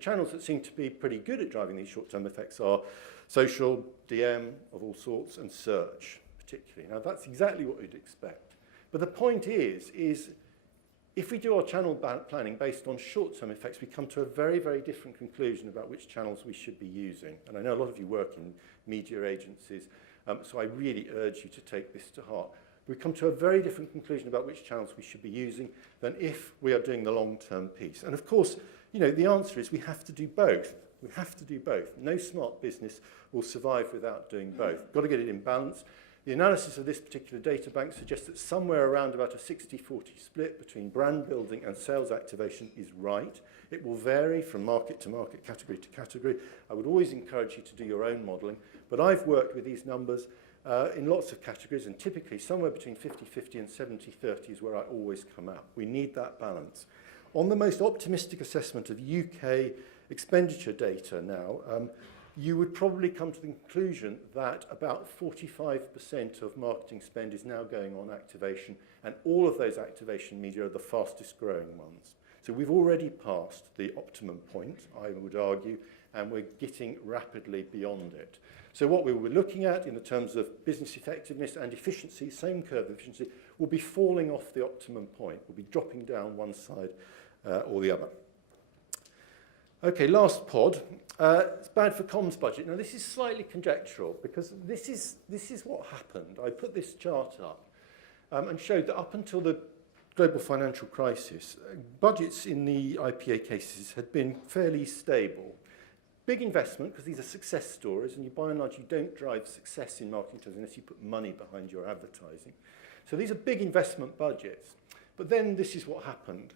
channels that seem to be pretty good at driving these short-term effects are social, DM of all sorts, and search, particularly. Now, that's exactly what you'd expect. But the point is if we do our channel planning based on short-term effects, we come to a very, very different conclusion about which channels we should be using. And I know a lot of you work in media agencies, so I really urge you to take this to heart. We come to a very different conclusion about which channels we should be using than if we are doing the long-term piece. And of course, you know, the answer is we have to do both. We have to do both. No smart business will survive without doing both. Got to get it in balance. The analysis of this particular data bank suggests that somewhere around about a 60-40 split between brand building and sales activation is right. It will vary from market to market, category to category. I would always encourage you to do your own modelling, but I've worked with these numbers in lots of categories, and typically somewhere between 50-50 and 70-30 is where I always come out. We need that balance. On the most optimistic assessment of UK expenditure data now, you would probably come to the conclusion that about 45% of marketing spend is now going on activation, and all of those activation media are the fastest growing ones. So we've already passed the optimum point, I would argue, and we're getting rapidly beyond it. So what we were looking at in the terms of business effectiveness and efficiency, same curve of efficiency, will be falling off the optimum point. We'll be dropping down one side or the other. Okay, last pod. It's bad for comms budget. Now this is slightly conjectural because this is what happened. I put this chart up and showed that up until the global financial crisis, budgets in the IPA cases had been fairly stable. Big investment, because these are success stories, and by and large you don't drive success in marketing terms unless you put money behind your advertising. So these are big investment budgets. But then this is what happened.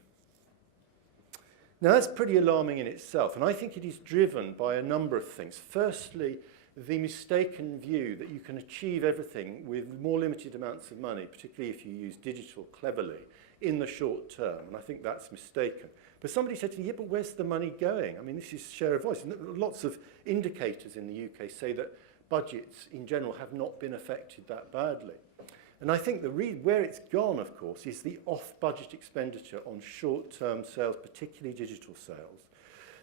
Now that's pretty alarming in itself, and I think it is driven by a number of things. Firstly, the mistaken view that you can achieve everything with more limited amounts of money, particularly if you use digital cleverly, in the short term, and I think that's mistaken. But somebody said to me, yeah, but where's the money going? I mean, this is share of voice. And lots of indicators in the UK say that budgets in general have not been affected that badly. And I think where it's gone, of course, is the off-budget expenditure on short-term sales, particularly digital sales.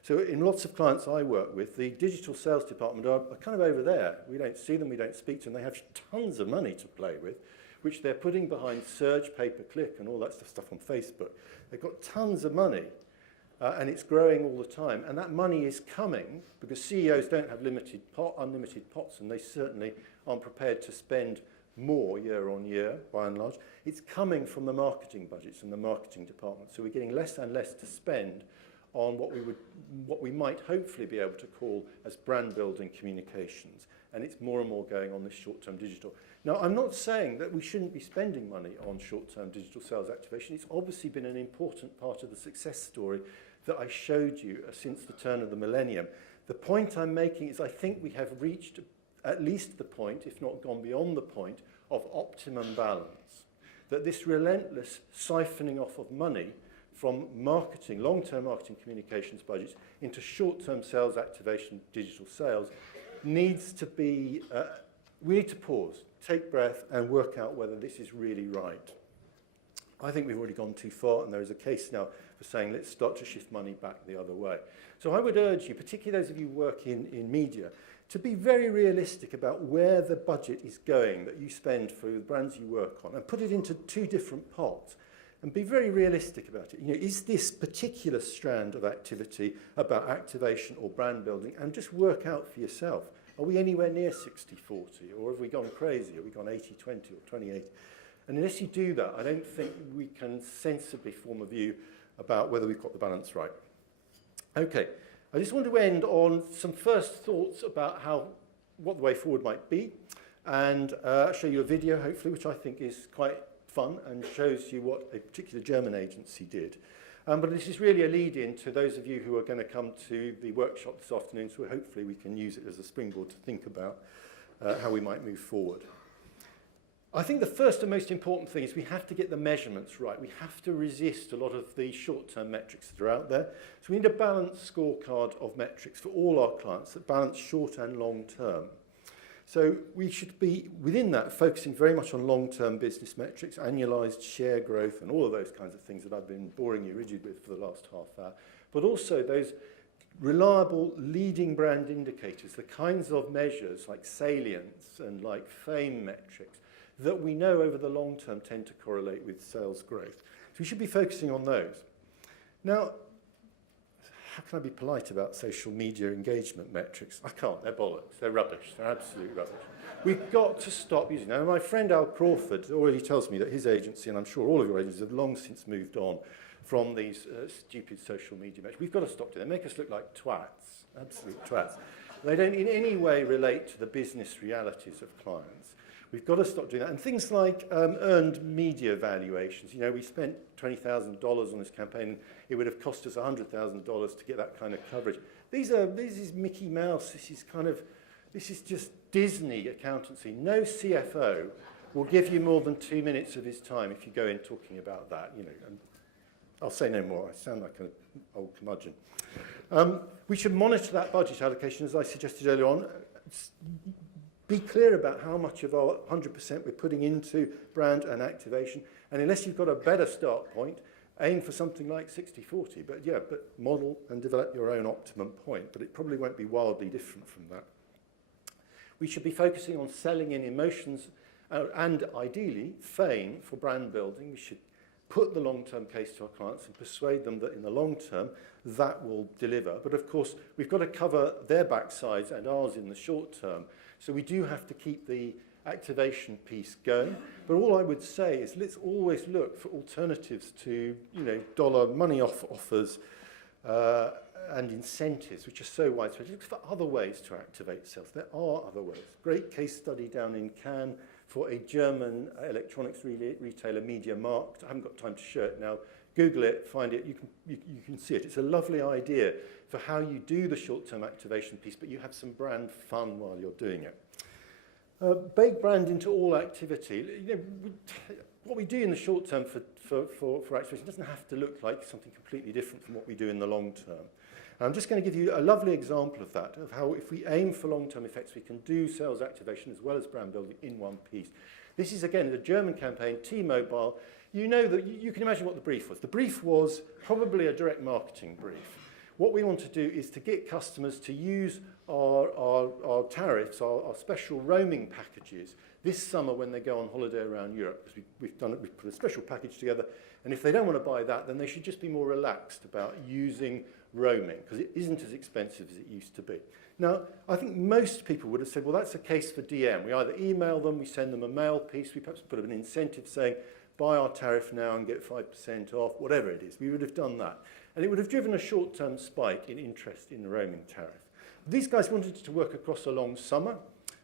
So in lots of clients I work with, the digital sales department are kind of over there. We don't see them, we don't speak to them. They have tons of money to play with, which they're putting behind search, pay-per-click, and all that stuff on Facebook. They've got tons of money, and it's growing all the time. And that money is coming because CEOs don't have unlimited pots, and they certainly aren't prepared to spend more year on year, by and large. It's coming from the marketing budgets and the marketing department. So we're getting less and less to spend on what we might hopefully be able to call as brand building communications. And it's more and more going on this short-term digital. Now, I'm not saying that we shouldn't be spending money on short-term digital sales activation. It's obviously been an important part of the success story that I showed you since the turn of the millennium. The point I'm making is I think we have reached at least the point, if not gone beyond the point, of optimum balance. That this relentless siphoning off of money from marketing, long-term marketing communications budgets into short-term sales activation, digital sales, needs to be, we need to pause, take breath, and work out whether this is really right. I think we've already gone too far, and there is a case now for saying let's start to shift money back the other way. So I would urge you, particularly those of you who work in media, to be very realistic about where the budget is going that you spend for the brands you work on, and put it into two different pots, and be very realistic about it. You know, is this particular strand of activity about activation or brand building? And just work out for yourself. Are we anywhere near 60-40, or have we gone crazy? Have we gone 80-20 or 20-80? And unless you do that, I don't think we can sensibly form a view about whether we've got the balance right. Okay, I just want to end on some first thoughts about what the way forward might be, and show you a video, hopefully, which I think is quite fun and shows you what a particular German agency did. But this is really a lead-in to those of you who are going to come to the workshop this afternoon, so hopefully we can use it as a springboard to think about how we might move forward. I think the first and most important thing is we have to get the measurements right. We have to resist a lot of the short-term metrics that are out there. So we need a balanced scorecard of metrics for all our clients that balance short and long-term. So we should be, within that, focusing very much on long-term business metrics, annualized share growth, and all of those kinds of things that I've been boring you rigid with for the last half hour. But also those reliable leading brand indicators, the kinds of measures like salience and like fame metrics that we know over the long term tend to correlate with sales growth. So we should be focusing on those. Now, how can I be polite about social media engagement metrics? I can't, they're bollocks, they're rubbish, they're absolute rubbish. We've got to stop using them. My friend Al Crawford already tells me that his agency, and I'm sure all of your agencies, have long since moved on from these stupid social media metrics. We've got to stop doing them. They make us look like twats, absolute twats. They don't in any way relate to the business realities of clients. We've got to stop doing that. And things like earned media valuations. You know, we spent $20,000 on this campaign. It would have cost us $100,000 to get that kind of coverage. This is Mickey Mouse. This is just Disney accountancy. No CFO will give you more than 2 minutes of his time if you go in talking about that. You know, and I'll say no more. I sound like an old curmudgeon. We should monitor that budget allocation, as I suggested earlier on. Be clear about how much of our 100% we're putting into brand and activation. And unless you've got a better start point, aim for something like 60-40, but yeah, but model and develop your own optimum point, but it probably won't be wildly different from that. We should be focusing on selling in emotions and ideally feign for brand building. We should put the long-term case to our clients and persuade them that in the long term that will deliver. But of course, we've got to cover their backsides and ours in the short term. So we do have to keep the activation piece going. But all I would say is let's always look for alternatives to, dollar money off offers and incentives, which are so widespread. Look for other ways to activate sales. There are other ways. Great case study down in Cannes for a German electronics retailer, Media Markt. I haven't got time to show it now. Google it, find it, you can see it. It's a lovely idea for how you do the short-term activation piece, but you have some brand fun while you're doing it. Bake brand into all activity. What we do in the short term for activation doesn't have to look like something completely different from what we do in the long term. And I'm just going to give you a lovely example of that, of how if we aim for long-term effects, we can do sales activation as well as brand building in one piece. This is, again, the German campaign, T-Mobile. You know that you can imagine what the brief was. The brief was probably a direct marketing brief. What we want to do is to get customers to use our tariffs, our special roaming packages this summer when they go on holiday around Europe. Because we've put a special package together, and if they don't want to buy that, then they should just be more relaxed about using roaming, because it isn't as expensive as it used to be. Now, I think most people would have said, well, that's a case for DM. We either email them, we send them a mail piece, we perhaps put an incentive saying, buy our tariff now and get 5% off, whatever it is. We would have done that. And it would have driven a short-term spike in interest in the roaming tariff. These guys wanted it to work across a long summer.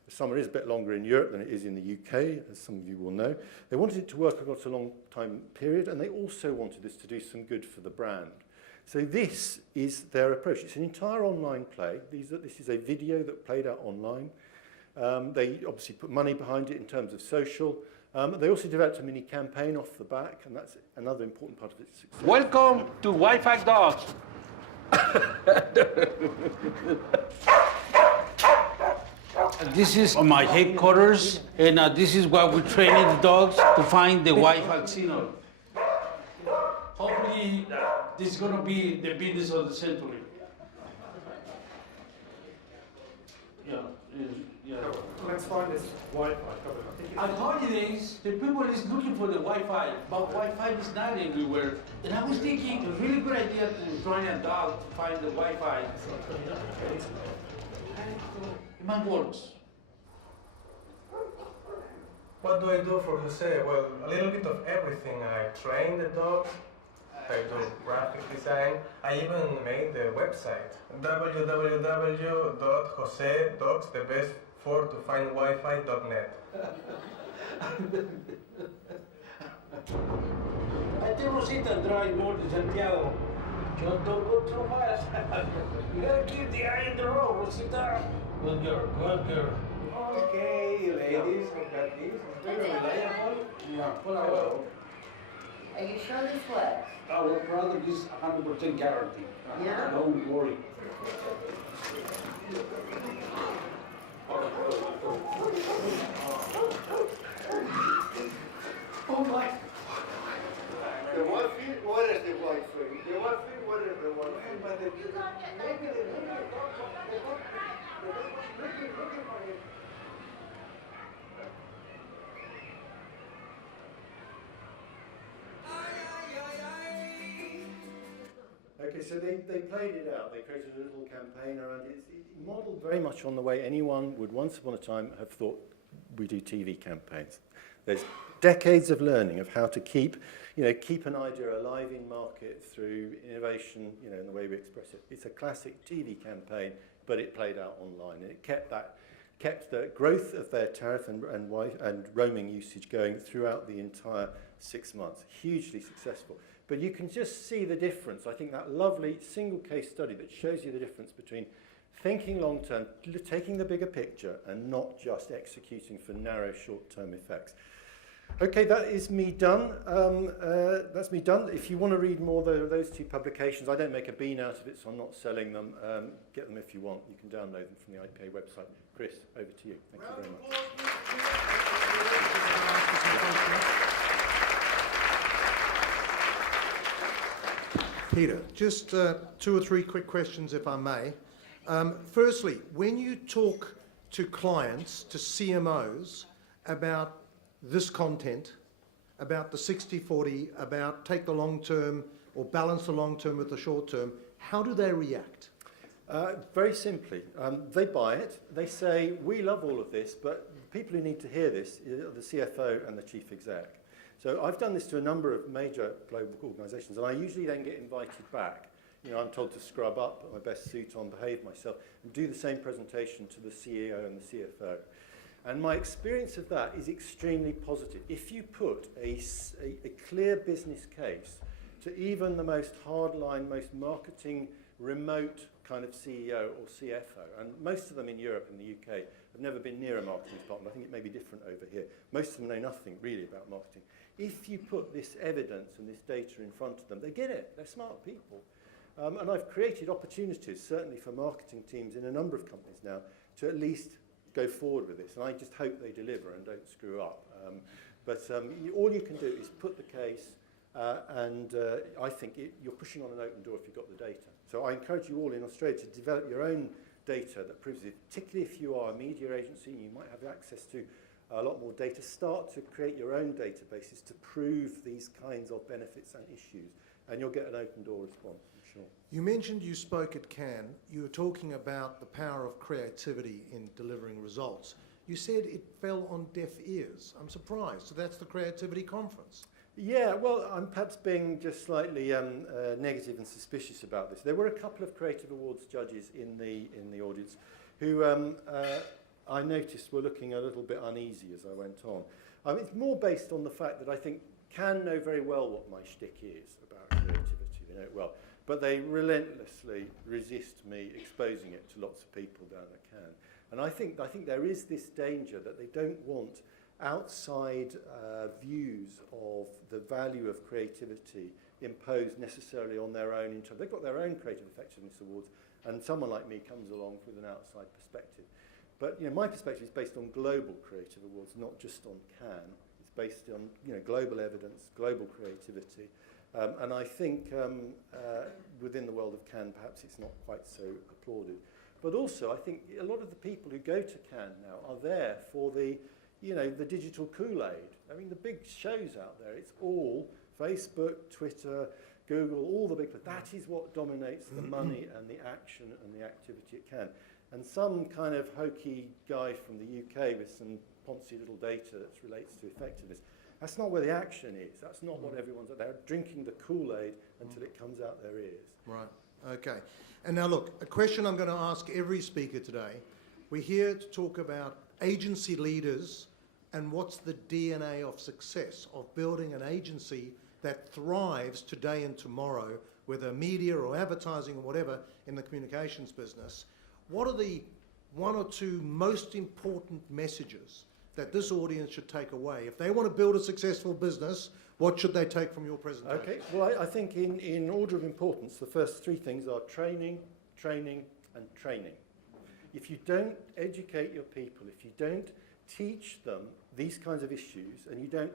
The summer is a bit longer in Europe than it is in the UK, as some of you will know. They wanted it to work across a long time period, and they also wanted this to do some good for the brand. So this is their approach. It's an entire online play. This is a video that played out online. They obviously put money behind it in terms of social. They also developed a mini campaign off the back, and that's another important part of its success. Welcome to Wi-Fi Dogs. This is my headquarters, and this is what we're training the dogs to find the Wi-Fi signal. Hopefully, this is going to be the business of the century. Yeah. Let's find this Wi-Fi. At holidays, the people is looking for the Wi-Fi, but Wi-Fi is not everywhere. And I was thinking, a really good idea to train a dog to find the Wi-Fi. It might work. What do I do for Jose? Well, a little bit of everything. I train the dogs, I do graphic design, I even made the website, www.josedogs.thebest4tofindwifi.net. I think Rosita drive more than Santiago. Just don't go too fast. You gotta keep the eye on the road, Rosita. Good girl, good girl. Okay, ladies, we've got these. It's very reliable. Yeah. Hello. Are you sure this works? Our product is 100% guaranteed. Yeah? Don't worry. Oh my. The Wi-Fi? What is the Wi-Fi? The Wi-Fi? What is the Wi-Fi? Okay, so they played it out. They created a little campaign around it. It modelled very much on the way anyone would once upon a time have thought we do TV campaigns. There's decades of learning of how to keep an idea alive in market through innovation, in the way we express it. It's a classic TV campaign, but it played out online, and it kept the growth of their tariff and roaming usage going throughout the entire 6 months. Hugely successful. But you can just see the difference. I think that lovely single case study that shows you the difference between thinking long term, taking the bigger picture, and not just executing for narrow short-term effects. Okay, that is me done. That's me done. If you want to read more of those two publications, I don't make a bean out of it, so I'm not selling them. Get them if you want. You can download them from the IPA website. Chris, over to you. Thank you very much. Peter, just 2 or 3 quick questions, if I may. Firstly, when you talk to clients, to CMOs, about this content, about the 60-40, about take the long term or balance the long term with the short term, how do they react? Very simply, they buy it. They say, we love all of this, but the people who need to hear this are the CFO and the chief exec. So I've done this to a number of major global organisations, and I usually then get invited back. You know, I'm told to scrub up, put my best suit on, behave myself, and do the same presentation to the CEO and the CFO. And my experience of that is extremely positive. If you put a clear business case to even the most hardline, most marketing, remote kind of CEO or CFO, and most of them in Europe and the UK have never been near a marketing department. I think it may be different over here. Most of them know nothing really about marketing. If you put this evidence and this data in front of them, they get it. They're smart people. And I've created opportunities, certainly for marketing teams in a number of companies now, to at least go forward with this. And I just hope they deliver and don't screw up. All you can do is put the case, and I think you're pushing on an open door if you've got the data. So I encourage you all in Australia to develop your own data that proves it, particularly if you are a media agency and you might have access to a lot more data. Start to create your own databases to prove these kinds of benefits and issues, and you'll get an open door response, I'm sure. You mentioned you spoke at Cannes. You were talking about the power of creativity in delivering results. You said it fell on deaf ears. I'm surprised. So that's the Creativity Conference. Yeah, well, I'm perhaps being just slightly negative and suspicious about this. There were a couple of Creative Awards judges in the audience who I noticed were looking a little bit uneasy as I went on. It's more based on the fact that I think Cannes know very well what my shtick is about creativity. They know it well. But they relentlessly resist me exposing it to lots of people down at Cannes. And I think there is this danger that they don't want outside views of the value of creativity imposed necessarily on their own interest. They've got their own Creative Effectiveness Awards, and someone like me comes along with an outside perspective. But you know, my perspective is based on global creative awards, not just on Cannes. It's based on global evidence, global creativity. And I think within the world of Cannes, perhaps it's not quite so applauded. But also, I think a lot of the people who go to Cannes now are there for the digital Kool-Aid. I mean, the big shows out there, it's all Facebook, Twitter, Google, all the big, but that is what dominates the money and the action and the activity at Cannes. And some kind of hokey guy from the UK with some poncy little data that relates to effectiveness, that's not where the action is. That's not what everyone's, they're drinking the Kool-Aid until it comes out their ears. Right, okay. And now look, a question I'm going to ask every speaker today. We're here to talk about agency leaders and what's the DNA of success of building an agency that thrives today and tomorrow, whether media or advertising or whatever in the communications business. What are the 1 or 2 most important messages that this audience should take away? If they want to build a successful business, what should they take from your presentation? Okay, well, I think in order of importance, the first 3 things are training, training, and training. If you don't educate your people, if you don't teach them these kinds of issues, and you don't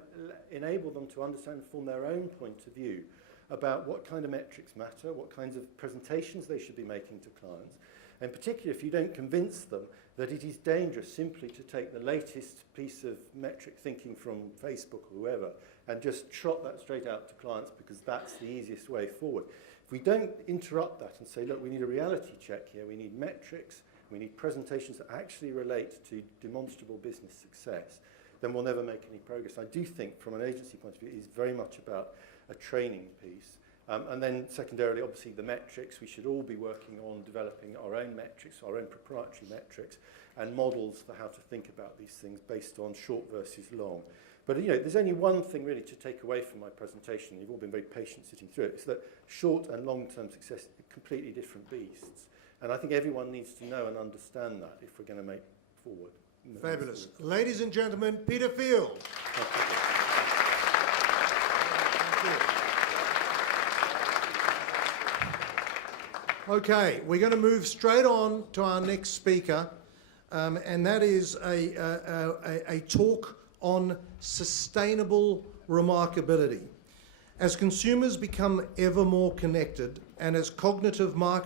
enable them to understand and form their own point of view about what kind of metrics matter, what kinds of presentations they should be making to clients, and particularly if you don't convince them that it is dangerous simply to take the latest piece of metric thinking from Facebook or whoever and just trot that straight out to clients because that's the easiest way forward. If we don't interrupt that and say, look, we need a reality check here, we need metrics, we need presentations that actually relate to demonstrable business success, then we'll never make any progress. I do think from an agency point of view, it is very much about a training piece. And then secondarily, obviously, the metrics. We should all be working on developing our own metrics, our own proprietary metrics, and models for how to think about these things based on short versus long. But there's only one thing really to take away from my presentation. You've all been very patient sitting through it. It's that short and long-term success are completely different beasts. And I think everyone needs to know and understand that if we're going to make forward. Fabulous. Ladies and gentlemen, Peter Field. Okay, we're going to move straight on to our next speaker, and that is a talk on sustainable remarkability. As consumers become ever more connected and as cognitive marketing